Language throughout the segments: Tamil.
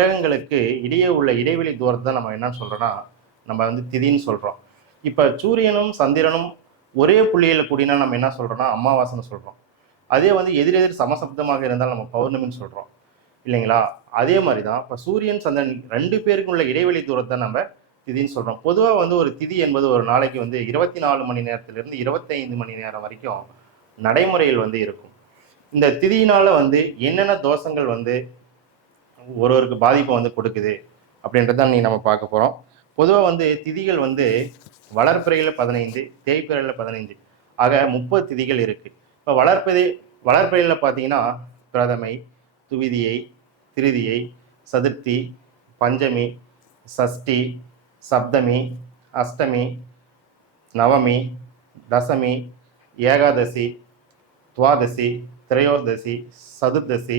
கிரகங்களுக்கு இடையே உள்ள இடைவெளி தூரத்தை நம்ம என்னன்னு சொல்றோம்னா நம்ம வந்து திதின்னு சொல்றோம். இப்ப சூரியனும் சந்திரனும் ஒரே புள்ளியில கூடினா நம்ம என்ன சொல்றோம்னா அமாவாசைன்னு சொல்றோம். அதே வந்து எதிரெதிர் சமசப்தமாக இருந்தால் நம்ம பௌர்ணமின்னு சொல்றோம். இல்லைங்களா? அதே மாதிரி தான் இப்போ சூரியன் சந்திரன் ரெண்டு பேருக்கும் உள்ள இடைவெளி தூரத்தை நம்ம திதின்னு சொல்கிறோம் பொதுவாக வந்து ஒரு திதி என்பது ஒரு நாளைக்கு வந்து இருபத்தி நாலு மணி நேரத்திலிருந்து இருபத்தைந்து மணி நேரம் வரைக்கும் நடைமுறையில் வந்து இருக்கும். இந்த திதியினால் வந்து என்னென்ன தோஷங்கள் வந்து ஒருவருக்கு பாதிப்பை வந்து கொடுக்குது அப்படின்றத நீ நம்ம பார்க்க போகிறோம் பொதுவாக வந்து திதிகள் வந்து வளர்ப்பிறையில் பதினைந்து தேய்ப்பிறையில் பதினைஞ்சு ஆக முப்பது திதிகள் இருக்குது இப்போ வளர்ப்பதி வளர்ப்பிறையில் பார்த்தீங்கன்னா பிரதமை துவிதியை திருதியை சதுர்த்தி பஞ்சமி சஷ்டி சப்தமி அஷ்டமி நவமி தசமி ஏகாதசி துவாதசி திரையோதசி சதுர்தசி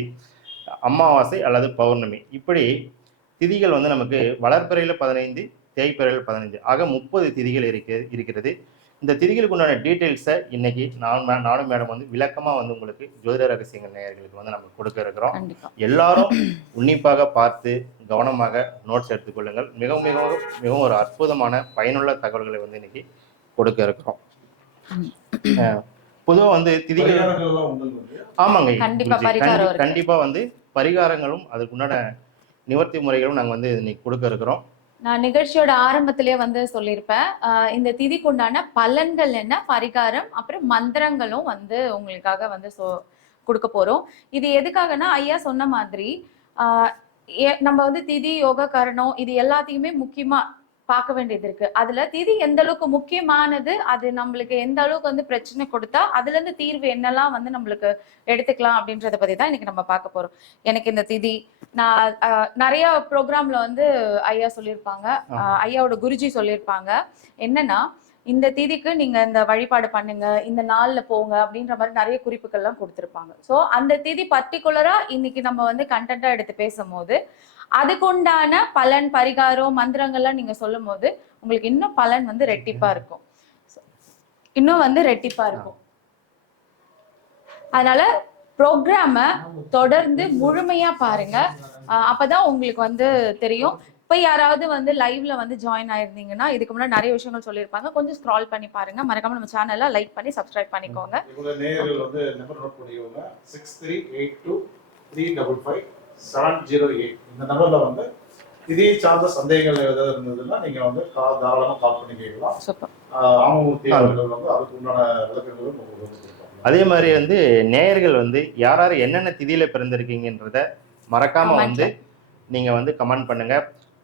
அமாவாசை அல்லது பௌர்ணமி. இப்படி திதிகள் வந்து நமக்கு வளர்ப்பிறையில் பதினைந்து தேய்ப்பிறையில் பதினைஞ்சு ஆக முப்பது திதிகள் இருக்கு இருக்கிறது. இந்த திதிகளுக்கு உண்டான டீட்டெயில்ஸை இன்னைக்கு நான் மே- நானும் மேடம் வந்து விளக்கமாக வந்து உங்களுக்கு ஜோதிட ரகசியங்கள் நேயர்களுக்கு வந்து நம்ம கொடுக்க இருக்கிறோம். எல்லாரும் உன்னிப்பாக பார்த்து கவனமாக நோட்ஸ் எடுத்துக்கொள்ளுங்கள் மிகவும் மிகவும் மிகவும் ஒரு அற்புதமான பயனுள்ள தகவல்களை வந்து இன்னைக்கு கொடுக்க இருக்கிறோம். பொதுவாக வந்து திதிகள்? ஆமாங்க. கண்டிப்பா குருஜி. பரிகாரம் கண்டி- இருக்கு. கண்டிப்பா வந்து பரிகாரங்களும் அதுக்குண்டான நிவர்த்தி முறைகளும் நாங்க வந்து இன்னைக்கு கொடுக்க இருக்கிறோம். நான் நிகழ்ச்சியோட ஆரம்பத்திலே வந்து சொல்லியிருப்பேன். ஆஹ் இந்த திதிக்கு உண்டான பலன்கள் என்ன பரிகாரம் அப்புறம் மந்திரங்களும் வந்து உங்களுக்காக வந்து சொ கொடுக்க போறோம். இது எதுக்காகனா ஐயா சொன்ன மாதிரி ஆஹ் ஏ- நம்ம வந்து திதி யோகா கரணம் இது எல்லாத்தையுமே முக்கியமா பார்க்க வேண்டியது இருக்கு. அதுல திதி எந்த அளவுக்கு முக்கியமானது அது நம்மளுக்கு எந்த அளவுக்கு வந்து பிரச்சனை கொடுத்தா அதுல இருந்து தீர்வு என்னெல்லாம் வந்து நம்மளுக்கு எடுத்துக்கலாம் அப்படின்றத பத்தி தான் இன்னைக்கு நம்ம பார்க்க போறோம். எனக்கு இந்த திதி நான் நிறைய ப்ரோக்ராம்ல வந்து ஐயா சொல்லியிருப்பாங்க. ஐயாவோட குருஜி சொல்லியிருப்பாங்க. என்னன்னா இந்த திதிக்கு நீங்க இந்த வழிபாடு பண்ணுங்க இந்த நாள்ல போங்க அப்படின்ற மாதிரி நிறைய குறிப்புகள்லாம் கொடுத்திருப்பாங்க. சோ அந்த திதி பர்டிகுலரா இன்னைக்கு நம்ம வந்து கண்டென்ட்டா எடுத்து பேசும்போது அதுக்குண்டான பலன் பரிகாரம் மந்திரங்கள்லாம் நீங்க சொல்லும் போது உங்களுக்கு இன்னும் பலன் வந்து ரெட்டிப்பா இருக்கும். இன்னும் வந்து ரெட்டிப்பா இருக்கும். அதனால ப்ரோக்ராம தொடர்ந்து முழுமையா பாருங்க. அப்பதான் உங்களுக்கு வந்து தெரியும். இப்போ யாராவது வந்து லைவ்ல வந்து ஜாயின் ஆயிருந்தீங்கன்னா இதுக்கு முன்னாடி நிறைய விஷயங்கள் சொல்லியிருப்பாங்க. கொஞ்சம் ஸ்க்ரால் பண்ணி பாருங்க. மறக்காம நம்ம சேனலை லைக் பண்ணி சப்ஸ்கிரைப் பண்ணிக்கோங்க. செவன் ஜீரோ எயிட் இந்த நம்பர்ல வந்து இதே சார்ந்த சந்தேகங்கள் ஏதாவது இருந்ததுன்னா நீங்க வந்து கா- தாராளமா கால் பண்ணி கேட்கலாம். ஆமமூர்த்தி அவர்கள் வந்து அதுக்கு உண்டான விளக்கங்களும் உங்களுக்கு அதே மாதிரி வந்து நேயர்கள் வந்து யார் யார் என்னென்ன திதியில பிறந்திருக்கீங்கன்றத மறக்காம Comment வந்து நீங்க வந்து கமெண்ட் பண்ணுங்க.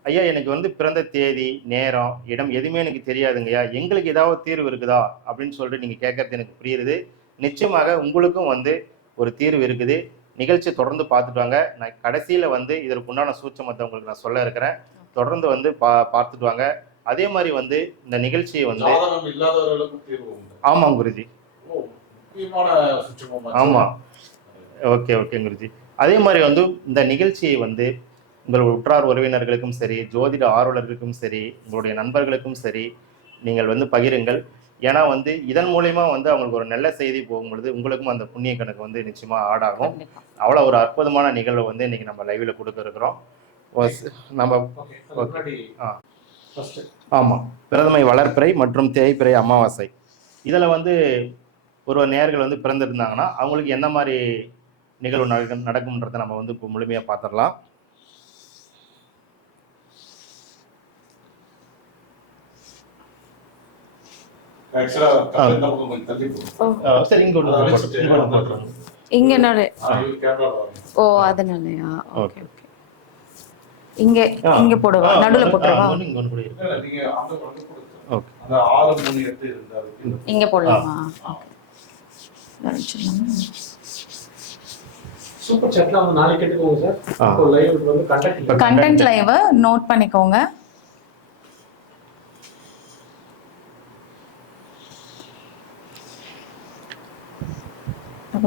ஐயா எனக்கு வந்து பிறந்த தேதி நேரம் இடம் எதுவுமே எனக்கு தெரியாதுங்கய்யா எங்களுக்கு ஏதாவது தீர்வு இருக்குதா? அப்படின்னு சொல்லிட்டு நீங்க கேட்கறது எனக்கு புரியுது. நிச்சயமாக உங்களுக்கும் வந்து ஒரு தீர்வு இருக்குது. நிகழ்ச்சி தொடர்ந்து பார்த்துட்டு வாங்க. நான் கடைசியில வந்து இதற்கு உண்டான சூட்சமத்தை உங்களுக்கு நான் சொல்ல இருக்கிறேன். தொடர்ந்து வந்து பா பார்த்துட்டு வாங்க. அதே மாதிரி வந்து இந்த நிகழ்ச்சியை வந்து ஆமாம் குருஜி. ஓ, முக்கியமான சுற்றுமா ஆமா. Okay okay Guruji. அதே மாதிரி வந்து இந்த நிகழ்ச்சியை வந்து உங்கள் உற்றார் உறவினர்களுக்கும் சரி ஜோதிட ஆர்வலர்களுக்கும் சரி உங்களுடைய நண்பர்களுக்கும் சரி நீங்கள் வந்து பகிருங்கள். ஏன்னா வந்து இதன் மூலயமா வந்து அவங்களுக்கு ஒரு நல்ல செய்தி போகும்பொழுது உங்களுக்கும் அந்த புண்ணிய கணக்கு வந்து நிச்சயமா ஆடாகும் அவ்வளோ ஒரு அற்புதமான நிகழ்வை வந்து இன்னைக்கு நம்ம லைவ்ல கொடுக்க இருக்கிறோம் ஒரு சி- நம்ம ஆமாம் பிரதமை வளர்ப்பிறை மற்றும் தேய்பிறை அமாவாசை. இதில் வந்து ஒரு நேர்கள் வந்து பிறந்திருந்தாங்கன்னா அவங்களுக்கு என்ன மாதிரி நிகழ்வு நடக்கும் நடக்கும்ன்றதை நம்ம வந்து இப்போ முழுமையாக பார்த்துடலாம் ஆக்சுவலா இந்த பக்கம் கொஞ்சம் தள்ளி போகும் ஓ சரி இங்கே ஒன்று ஓ அதனாலயா? ஓகே. Okay. ஓகே. இங்க. இங்க போடுவா? நடுவுல போட்டுருவா? இங்க ஓகே. அந்த ஆறு மூணு எட்டு இருந்தாரு இங்க போடலாமா? சூப்பர் சாட்ல நாளைக்கு சார். லைவ் வந்து கண்டென்ட் லைவ் நோட் பண்ணிக்கோங்க.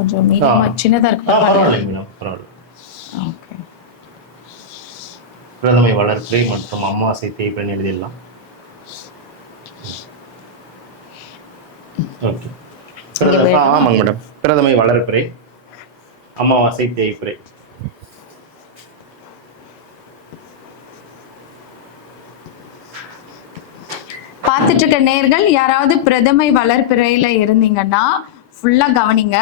கொஞ்சம் மீடியமா சின்னதா இருக்கு பரவாயில்ல பிரதமை வளர்ப்பு மற்றும் அம்மாசை தேய்ப்பெண் எழுதிடலாம். ஓகே. ஆமாங்க மேடம். பிரதமை வளர்ப்பிறை அமாவாசை தேய்ப்பிறை பார்த்துட்டு இருக்க நேர்கள் யாராவது பிரதமை வளர்ப்பிறையில இருந்தீங்கன்னா ஃபுல்லா கவனிங்க.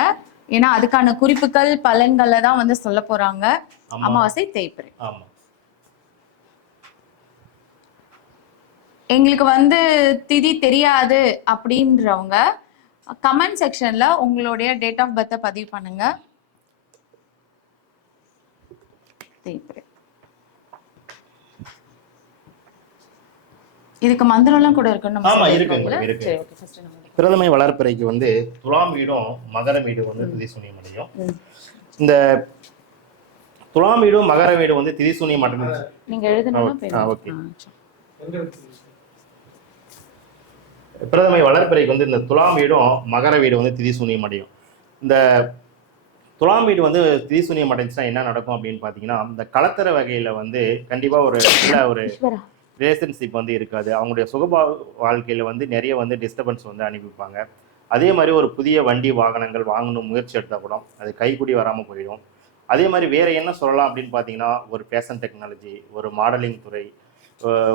ஏன்னா அதுக்கான குறிப்புகள் பலன்களை தான் வந்து சொல்ல போறாங்க. அமாவாசை தேய்பிறை. ஆமா. எங்களுக்கு வந்து திதி தெரியாது அப்படின்றவங்க கமெண்ட் செக்ஷன்ல உங்களுடைய டேட் ஆஃப் பர்த்தை பதிவு பண்ணுங்க. தேய்பிறை. இதுக்கு மந்திரம்லாம் கூட இருக்குன்னு பிரதமை வளர்ப்பிறைக்கு வந்து துலாம் வீடும் மகர வீடும் வந்து திதிசூனியம் அடையும். இந்த துலாம் வீடும் மகர வீடும் வந்து. எங்க இருக்கு? பிரதமை வளர்ப்பிறைக்கு வந்து இந்த துலாம் வீடும் மகர வீடு வந்து திதிசூனியம் அடையும் இந்த துலாம் வீடு வந்து திதிசூனியம் அடைஞ்சுன்னா என்ன நடக்கும் அப்படின்னு பார்த்தீங்கன்னா இந்த கலத்தர வகையில் வந்து கண்டிப்பாக ஒரு நல்ல ஒரு. ரிலேஷன்ஷிப் வந்து இருக்காது. அவங்களுடைய சுகபா வாழ்க்கையில் வந்து நிறைய வந்து டிஸ்டர்பன்ஸ் வந்து அனுப்பிப்பாங்க அதே மாதிரி ஒரு புதிய வண்டி வாகனங்கள் வாங்கணும் முயற்சி எடுத்தால் கூட அது கைக்கூடி வராமல் போயிடும். அதே மாதிரி வேறு என்ன சொல்லலாம் அப்படின்னு பார்த்தீங்கன்னா ஒரு ஃபேஷன் டெக்னாலஜி ஒரு மாடலிங் துறை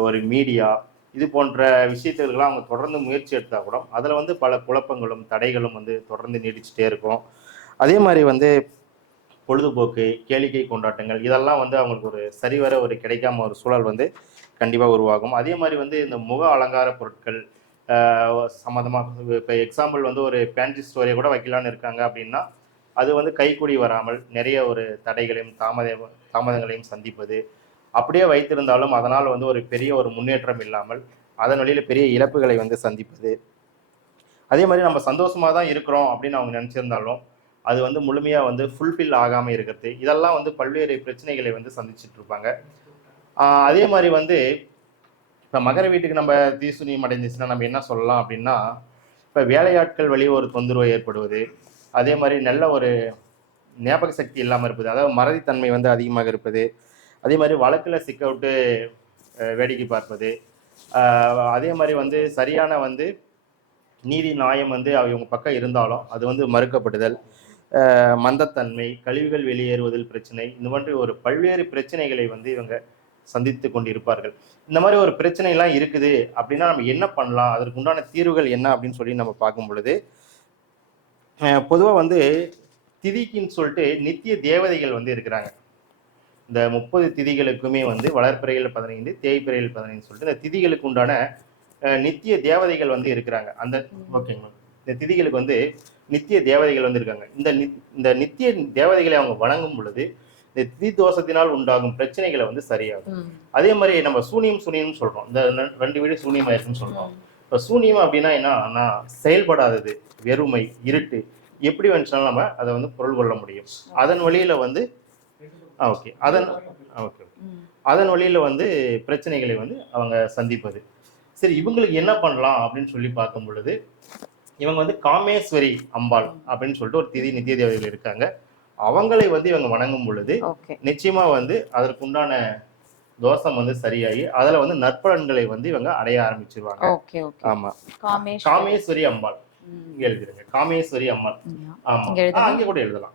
ஒரு மீடியா இது போன்ற விஷயத்துக்கெல்லாம் அவங்க தொடர்ந்து முயற்சி எடுத்தால் கூட அதில் வந்து பல குழப்பங்களும் தடைகளும் வந்து தொடர்ந்து நீடிச்சுட்டே இருக்கும். அதே மாதிரி வந்து பொழுதுபோக்கு கேளிக்கை கொண்டாட்டங்கள் இதெல்லாம் வந்து அவங்களுக்கு ஒரு சரிவர ஒரு கிடைக்காம ஒரு சூழல் வந்து கண்டிப்பாக உருவாகும். அதே மாதிரி வந்து இந்த முக அலங்கார பொருட்கள் சம்மந்தமாக இப்போ எக்ஸாம்பிள் வந்து ஒரு பேண்ட்ரி ஸ்டோரியை கூட வைக்கலான்னு இருக்காங்க அப்படின்னா அது வந்து கைக்கூடி வராமல் நிறைய ஒரு தடைகளையும் தாமத தாமதங்களையும் சந்திப்பது. அப்படியே வைத்திருந்தாலும் அதனால் வந்து ஒரு பெரிய ஒரு முன்னேற்றம் இல்லாமல் அதன் வழியில் பெரிய இழப்புகளை வந்து சந்திப்பது. அதே மாதிரி நம்ம சந்தோஷமாக தான் இருக்கிறோம் அப்படின்னு அவங்க நினச்சிருந்தாலும் அது வந்து முழுமையாக வந்து ஃபுல்ஃபில் ஆகாமல் இருக்கிறது. இதெல்லாம் வந்து பல்வேறு பிரச்சனைகளை வந்து சந்திச்சுட்டு இருப்பாங்க. அதே மாதிரி வந்து இப்போ மகர வீட்டுக்கு நம்ம தீசுனியம் அடைஞ்சிச்சுன்னா நம்ம என்ன சொல்லலாம் அப்படின்னா இப்போ வேலையாட்கள் வழி ஒரு தொந்தரவு ஏற்படுவது அதே மாதிரி நல்ல ஒரு ஞாபக சக்தி இல்லாமல் இருப்பது அதாவது மறதித்தன்மை வந்து அதிகமாக இருப்பது அதே மாதிரி வழக்கில் சிக்க விட்டு வேடிக்கை பார்ப்பது அதே மாதிரி வந்து சரியான வந்து நீதி நியாயம் வந்து அவங்க பக்கம் இருந்தாலும் அது வந்து மறுக்கப்படுதல் மந்தத்தன்மை கழிவுகள் வெளியேறுவதில் பிரச்சனை இந்த மாதிரி ஒரு பல்வேறு பிரச்சனைகளை வந்து இவங்க சந்தித்து கொண்டிருப்பார்கள். இந்த மாதிரி ஒரு பிரச்சனை எல்லாம் இருக்குது அப்படின்னா நம்ம என்ன பண்ணலாம்? அதற்கு உண்டான தீர்வுகள் என்ன அப்படின்னு சொல்லி நம்ம பார்க்கும் பொழுது பொதுவாக வந்து திதிக்குன்னு சொல்லிட்டு நித்திய தேவதைகள் வந்து இருக்கிறாங்க. இந்த முப்பது திதிகளுக்குமே வந்து வளர்ப்பிறையில் பதினைந்து தேய்ப்பிறையில் பதினைந்து சொல்லிட்டு இந்த திதிகளுக்கு உண்டான நித்திய தேவதைகள் வந்து இருக்கிறாங்க. அந்த ஓகேங்க இந்த திதிகளுக்கு வந்து நித்திய தேவதைகள் வந்து இருக்காங்க இந்த இந்த நித்திய தேவதைகளை அவங்க வணங்கும் பொழுது இந்த திதி தோஷத்தினால் உண்டாகும் பிரச்சனைகளை வந்து சரியாகும். அதே மாதிரி நம்ம சூனியம் சூனியம் சொல்றோம். இந்த ரெண்டு வீடு சூனியம் ஆயிருக்குன்னு சொல்றோம். இப்போ சூனியம் அப்படின்னா என்னன்னா செயல்படாதது வெறுமை இருட்டு எப்படி வந்துச்சாலும் நம்ம அதை வந்து பொருள் கொள்ள முடியும். அதன் வழியில வந்து ஓகே. அதன் ஓகே. அதன் வழியில வந்து பிரச்சனைகளை வந்து அவங்க சந்திப்பது. சரி இவங்களுக்கு என்ன பண்ணலாம் அப்படின்னு சொல்லி பார்க்கும் பொழுது இவங்க வந்து காமேஸ்வரி அம்பாள் அப்படின்னு சொல்லிட்டு ஒரு திதி நித்திய தேவதைகள் இருக்காங்க. அவங்களை வந்து இவங்க வணங்கும் பொழுது நிச்சயமா வந்து அதற்குண்டான தோஷம் வந்து சரியாகி அதுல வந்து நற்பலன்களை வந்து இவங்க அடைய ஆரம்பிச்சிருவாங்க. ஆமா. காமேஸ்வரி. அம்பாள். எழுதிருங்க. காமேஸ்வரி அம்பாள். ம். ஆமா. அங்க கூட எழுதலாம்.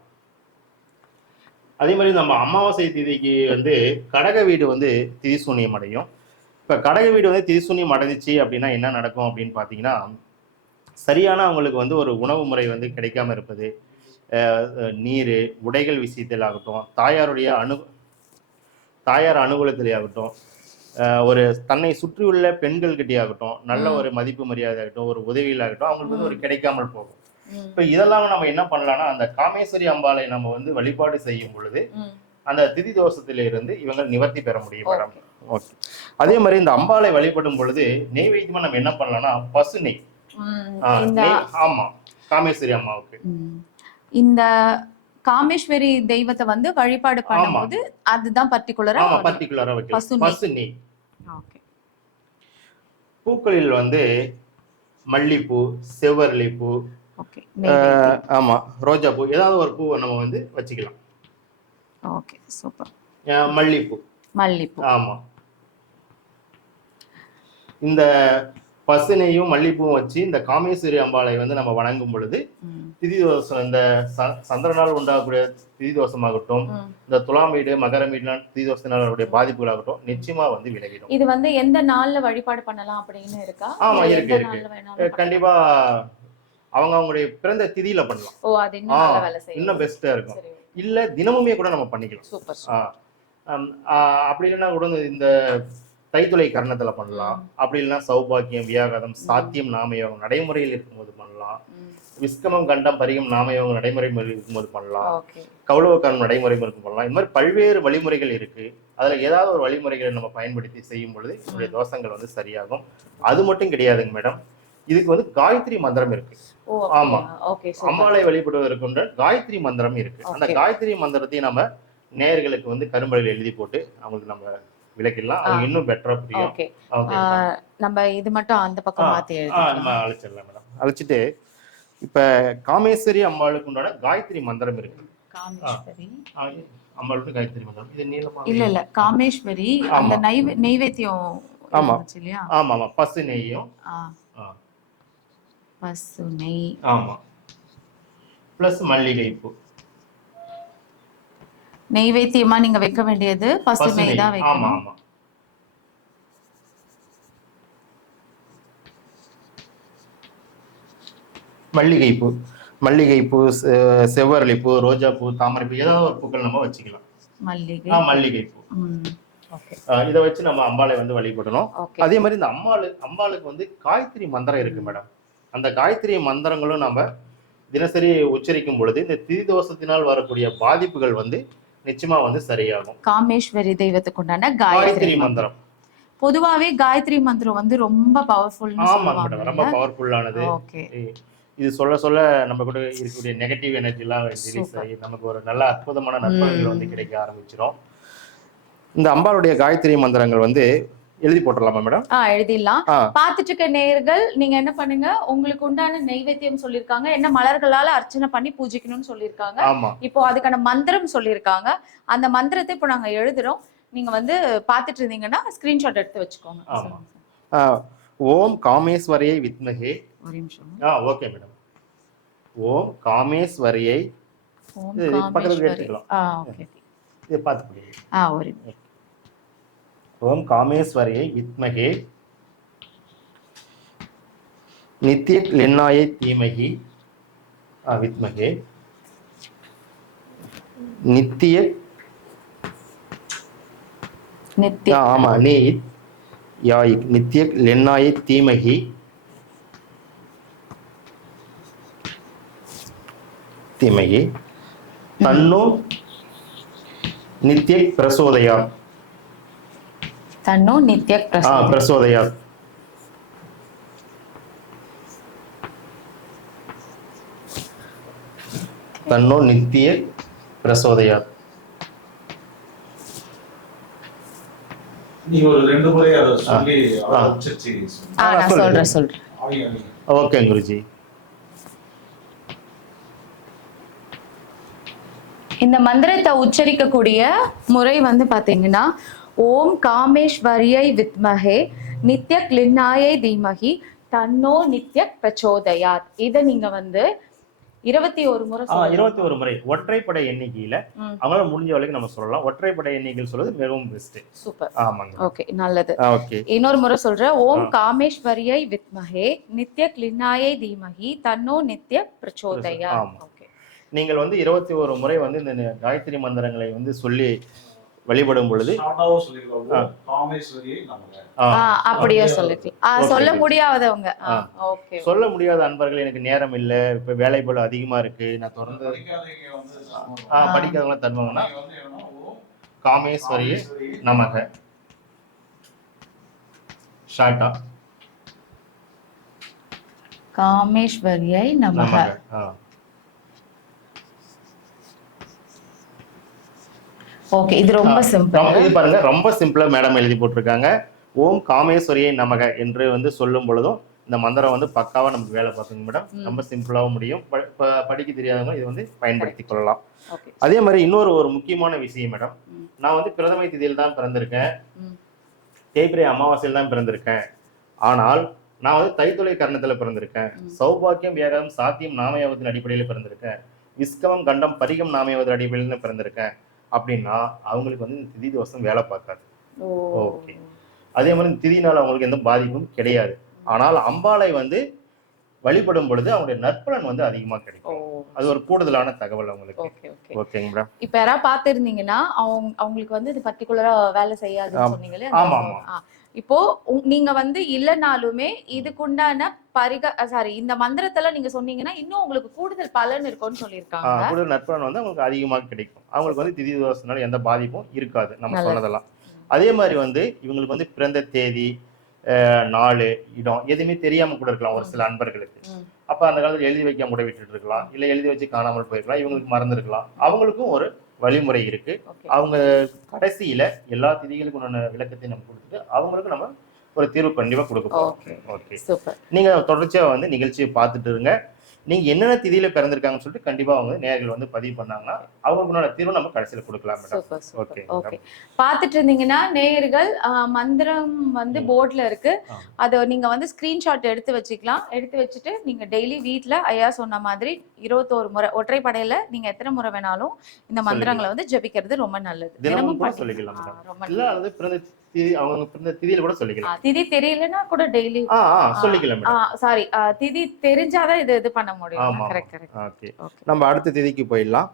அதே மாதிரி நம்ம அமாவாசை திதிக்கு வந்து கடக வீடு வந்து திதிசூன்யம் அடையும். இப்ப கடக வீடு வந்து திதிசூன்யம் அடைஞ்சிச்சு அப்படின்னா என்ன நடக்கும் அப்படின்னு பாத்தீங்கன்னா சரியான அவங்களுக்கு வந்து ஒரு உணவு முறை வந்து கிடைக்காம இருப்பது நீர் உடைகள் விஷயத்தில் ஆகட்டும் தாயாருடைய அணு தாயார் அனுகூலத்திலே ஆகட்டும் அஹ், ஒரு தன்னை சுற்றியுள்ள பெண்கள்கிட்டே ஆகட்டும் நல்ல. ஒரு மதிப்பு மரியாதை ஆகட்டும் ஒரு ஆகட்டும் அவங்களுக்கு வந்து ஒரு கிடைக்காமல் போகும். இப்ப இதெல்லாம் நம்ம என்ன பண்ணலாம்னா அந்த காமேஸ்வரி அம்பாளை நம்ம வந்து வழிபாடு செய்யும் பொழுது. அந்த திதி தோஷத்தில இருந்து இவங்க நிவர்த்தி பெற முடியும் மேடம். ஓகே. அதே மாதிரி இந்த அம்பாளை வழிபடும் பொழுது நெய்வேத்தியமா நம்ம என்ன பண்ணலாம்னா பசு நெய். ஆமா காமேஸ்வரி அம்மாவுக்கு. இந்த காமேஸ்வரி தெய்வத்தை வந்து வழிபாடு பண்ணும்போது அதுதான் பர்டிகுலரா பர்டிகுலரா பசு வைக்கலாம் நெய். பசு நெய் ஓகே. பூக்களில் வந்து மல்லிப்பூ செவ்வரளி பூ ஆமா ரோஜா பூ ஏதாவது ஒரு பூவை நம்ம வந்து வச்சுக்கலாம். Okay super. மல்லிப்பூ. மல்லிப்பூ. ஆமா. இந்த பசுனையும் மல்லிப்பூவும் வச்சு இந்த காமேஸ்வரி அம்பாளை வந்து நம்ம வணங்கும் பொழுது திதி தோஷம் இந்த சந்திரனால் உண்டாகக்கூடிய திதி தோஷமாகட்டும். இந்த துலாம் வீடு மகர வீடுலாம் திதி தோஷத்தினாலுடைய பாதிப்புகளாகட்டும் நிச்சயமா வந்து விலகிடும். இது வந்து எந்த நாள்ல வழிபாடு பண்ணலாம் அப்படின்னு இருக்கா? ஆமா, இருக்கு, இருக்கு. கண்டிப்பா அவங்க அவங்களுடைய பிறந்த திதியில பண்ணலாம். ஓ அது இன்னும் பெஸ்டா இருக்கும். இல்ல தினமுமே கூட நம்ம பண்ணிக்கலாம். அப்படி இல்லைன்னா கூட இந்த தைத்துளை கர்ணத்துல பண்ணலாம். அப்படி இல்லைன்னா சௌபாக்கியம் வியாகதம் சாத்தியம் நாமயோகம் நடைமுறையில் இருக்கும்போது பண்ணலாம். விஸ்கமம் கண்டம் பரிகம் நாமயோகம் நடைமுறை இருக்கும்போது பண்ணலாம். ஓகே. கௌளவக்கரம் நடைமுறை இருக்கும் பண்ணலாம். இந்த மாதிரி பல்வேறு வழிமுறைகள் இருக்கு. அதுல ஏதாவது ஒரு வழிமுறைகளை நம்ம பயன்படுத்தி செய்யும் பொழுது நம்முடைய தோஷங்கள் வந்து சரியாகும். அது மட்டும் கிடையாதுங்க மேடம். இதுக்கு வந்து காயத்ரி மந்திரம் இருக்கு. ஆமா. ஓகே அம்பாளை வழிபடுவதற்குன்ற காயத்ரி மந்திரம் இருக்கு. அந்த. காயத்ரி மந்திரத்தையும் நம்ம நேயர்களுக்கு வந்து கரும்பலையில் எழுதி போட்டு அவங்களுக்கு நம்ம விளக்கிடலாம் அவங்க இன்னும் பெட்டரா புரியும். நம்ம இது மட்டும் அந்த பக்கம் மாத்தி நம்ம அழைச்சிடலாம் மேடம். அழைச்சிட்டு இப்ப காமேஸ்வரி அம்பாளுக்கு உண்டான காயத்ரி மந்திரம் இருக்கு. அம்பாளுக்கு காயத்ரி மந்திரம். இது நீளமா? இல்ல இல்ல. காமேஸ்வரி அந்த ஆமா. நைவே நெய்வேத்தியம் ஆமா. ஆமா ஆமா. பசு நெய்யும். பசு நெய். ஆமா. பிளஸ் மல்லிகை பூ நெய்வேத்தியமா நீங்க வைக்க வேண்டியது பசு பசு நெய் நெய். தான் வைக்கணும். ஆமா மல்லிகை பூ மல்லிகை பூ செ- செவ்வரளி பூ ரோஜா பூ தாமரை பூ ஏதாவது ஒரு பூக்கள் நம்ம வச்சுக்கலாம். மல்லிகை. ஆ, மல்லிகை பூ ம், ஓகே. ஆ, இதை வச்சு நம்ம அம்பாளை வந்து வழிபடணும். அதே மாதிரி இந்த அம்பாளு அம்பாளுக்கு வந்து காயத்ரி மந்திரம் இருக்கு மேடம். அந்த காயத்ரி மந்திரங்களும் நம்ம தினசரி உச்சரிக்கும் பொழுது இந்த திதி தோஷத்தினால் வரக்கூடிய பாதிப்புகள் வந்து நிச்சயமா வந்து சரியாகும். காமேஸ்வரி தெய்வத்துக்கு உண்டான காயத்ரி மந்திரம். பொதுவாவே காயத்ரி மந்திரம் வந்து ரொம்ப பவர்ஃபுல்னு ஆமா மேடம் ரொம்ப பவர்ஃபுல்லானது ஓகே இது சொல்ல சொல்ல நம்ம கூட இருக்கக்கூடிய நெகட்டிவ் எனர்ஜி எல்லாம் ரிலீஸ். ஆகி நமக்கு ஒரு நல்ல அற்புதமான நற்பலன்கள் வந்து கிடைக்க ஆரம்பிச்சிடும் இந்த அம்பாளுடைய காயத்ரி மந்திரங்கள் வந்து எழுதி போட்டுடலாமா மேடம் ஆ எழுதிடலாம். பாத்துட்டு இருக்க நேயர்கள் நீங்க என்ன பண்ணுங்க? உங்களுக்கு உண்டான நெய்வேத்தியம் சொல்லிருக்காங்க என்ன மலர்களால அர்ச்சனை பண்ணி பூஜிக்கணும்னு சொல்லிருக்காங்க ஆமா. இப்போ அதுக்கான மந்திரம் சொல்லியிருக்காங்க. அந்த மந்திரத்தை இப்போ நாங்க எழுதுறோம். நீங்க வந்து பாத்துட்டு இருந்தீங்கன்னா ஸ்கிரீன்ஷாட் எடுத்து வச்சுக்கோங்க. ஓம் காமேஸ்வரியை வித்மகே. ஒரு நிமிஷம். ஆ ஓகே மேடம் ஓம் காமேஸ்வரியை பக்கத்துல எடுத்துக்கலாம். ஆ ஓகே இதை பார்த்து ஆ ஒரு ஓம் காமேஸ்வரியை வித்மகே. நித்திய லென்னாயை தீமகி. வித்மகே. நித்திய ஆமா நீ யாய் நித்திய லென்னாயை தீமகி. தீமகி. தன்னோ நித்திய பிரசோதயா. அதை உச்சரிச்சு சொல்லுங்க. ஆ நான் சொல்லுங்க. சொல்றேன் சொல்றேன் ஓகே குருஜி இந்த மந்திரத்தை உச்சரிக்கக்கூடிய முறை வந்து பாத்தீங்கன்னா ஓம் காமேஸ்வரியை வித்மஹே நித்ய கிளின்னாயை தீமகி தன்னோ நித்ய பிரச்சோதயாத். இதை நீங்க வந்து இருபத்தி ஒரு முறை. இருபத்தி ஒரு முறை. ஒற்றைப்படை எண்ணிக்கையில. அவங்களால முடிஞ்ச வரைக்கும் நம்ம சொல்லலாம். ஒற்றைப்படை எண்ணிக்கையில் சொல்றது மிகவும் பெஸ்ட் சூப்பர். ஆமாங்க. ஓகே நல்லது. ஓகே. இன்னொரு முறை சொல்றேன். ஓம். காமேஸ்வரியை வித்மஹே நித்ய கிளின்னாயை தீமஹி தன்னோ நித்ய. ஓகே. நீங்கள் வந்து இருபத்தி ஒரு முறை வந்து இந்த காயத்ரி மந்திரங்களை வந்து சொல்லி வழிபடும் பொழுது அப்படியே சொல்லிக்கலாம் சொல்ல. முடியாதவங்க. சொல்ல முடியாத அன்பர்கள் எனக்கு நேரம் இல்ல. இப்ப வேலை போல அதிகமா இருக்கு. நான் தொடர்ந்து படிக்காதவங்க வந்து ஆ, ஆ. படிக்கிறவங்களாம் தருவாங்கன்னா காமேஸ்வரியை நமக. ஷார்ட்டா காமேஸ்வரியை நமக நமக ஆ. ஓகே இது ரொம்ப சிம்பிள் இது பாருங்க ரொம்ப சிம்பிளா மேடம் எழுதி போட்டிருக்காங்க. ஓம் காமேஸ்வரியை நமக என்று வந்து சொல்லும் பொழுதும் இந்த மந்திரம் வந்து பக்காவா நமக்கு வேலை பார்த்துங்க மேடம். ரொம்ப சிம்பிளாவும் முடியும். படிக்க தெரியாதவங்க இது வந்து பயன்படுத்திக் கொள்ளலாம். அதே மாதிரி இன்னொரு ஒரு முக்கியமான விஷயம் மேடம். நான் வந்து பிரதமை திதியில் தான் பிறந்திருக்கேன். தேய்பிரை அமாவாசையில் தான் பிறந்திருக்கேன். ஆனால் நான் வந்து தைத்துளை கர்ணத்துல பிறந்திருக்கேன். சௌபாக்கியம் வேகம் சாத்தியம் நாமயோகத்தின் அடிப்படையில பிறந்திருக்கேன். விஸ்கமம் கண்டம் பரிகம் நாமயோகத்தின் அடிப்படையில பிறந்திருக்கேன். அப்படின்னா அவங்களுக்கு வந்து இந்த திதி தோஷம் வேலை பார்க்காது. ஓ. Okay. அதே மாதிரி இந்த திதினால அவங்களுக்கு எந்த பாதிப்பும் கிடையாது. ஆனால் அம்பாளை வந்து வழிபடும் பொழுது அவங்களுடைய நற்பலன் வந்து அதிகமா கிடைக்கும். அது ஒரு கூடுதலான தகவல் அவங்களுக்கு. Okay okay. ஓகேங்க மேடம். இப்ப யாராவது பாத்திருந்தீங்கன்னா அவங்க அவங்களுக்கு வந்து இது பர்டிகுலரா வேலை செய்யாதுன்னு ஆம். சொன்னீங்களே ஆமா, ஆ. இப்போ உங்- நீங்க வந்து இல்லைனாலுமே இதுக்குண்டான பரிக சாரி இந்த மந்திரத்துல நீங்க சொன்னீங்கன்னா இன்னும் உங்களுக்கு கூடுதல் பலன் இருக்கும்னு சொல்லியிருக்காங்க கூடுதல் நற்பலன் வந்து அவங்களுக்கு அதிகமாக கிடைக்கும் அவங்களுக்கு வந்து திதி தோஷத்தினால எந்த பாதிப்பும் இருக்காது நம்ம. சொன்னதெல்லாம் அதே மாதிரி வந்து இவங்களுக்கு வந்து பிறந்த தேதி நாள் இடம் எதுவுமே தெரியாம கூட இருக்கலாம் ஒரு சில அன்பர்களுக்கு. அப்ப அந்த காலத்துல எழுதி வைக்காம கூட விட்டுட்டு இருக்கலாம் இல்ல எழுதி வச்சு காணாமல் போயிருக்கலாம் இவங்களுக்கு மறந்துருக்கலாம் அவங்களுக்கும் ஒரு வழிமுறை இருக்கு. அவங்க கடைசியில எல்லா திதிகளுக்கும் உண்டான விளக்கத்தை நம்ம கொடுத்துட்டு அவங்களுக்கு நம்ம ஒரு தீர்வு கண்டிப்பா கொடுக்க போறோம் ஓகே நீங்க தொடர்ச்சியா வந்து நிகழ்ச்சியை பார்த்துட்டு இருங்க. நீங்க என்னென்ன திதியில பிறந்திருக்காங்கன்னு சொல்லிட்டு கண்டிப்பா அவங்க நேர்கள் வந்து பதிவு பண்ணாங்கன்னா அவங்களுக்கு உண்டான தீர்வு நம்ம கடைசியில கொடுக்கலாம் மேடம் ஓகே ஓகே பாத்துட்டு இருந்தீங்கன்னா நேயர்கள் மந்திரம் வந்து போர்ட்ல இருக்கு. அதை நீங்க வந்து ஸ்கிரீன்ஷாட் எடுத்து வச்சுக்கலாம். எடுத்து வச்சுட்டு நீங்க டெய்லி வீட்ல ஐயா சொன்ன மாதிரி இருபத்தோரு முறை ஒற்றைப்படையில நீங்க எத்தனை முறை வேணாலும் இந்த மந்திரங்களை வந்து ஜபிக்கிறது ரொம்ப நல்லது. தினமும் சொல்லிக்கலாம் ரொம்ப நல்லது. திதி அவங்க பிறந்த திதியில கூட சொல்லிக்கலாம். திதி தெரியலன்னா கூட டெய்லி ஆ சொல்லிக்கலாம் மேடம். சாரி திதி தெரிஞ்சாதான் இது இது பண்ண முடியும். Correct correct okay. நம்ம அடுத்த திதிக்கு போயிடலாம்.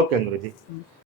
ஓகே குருஜி.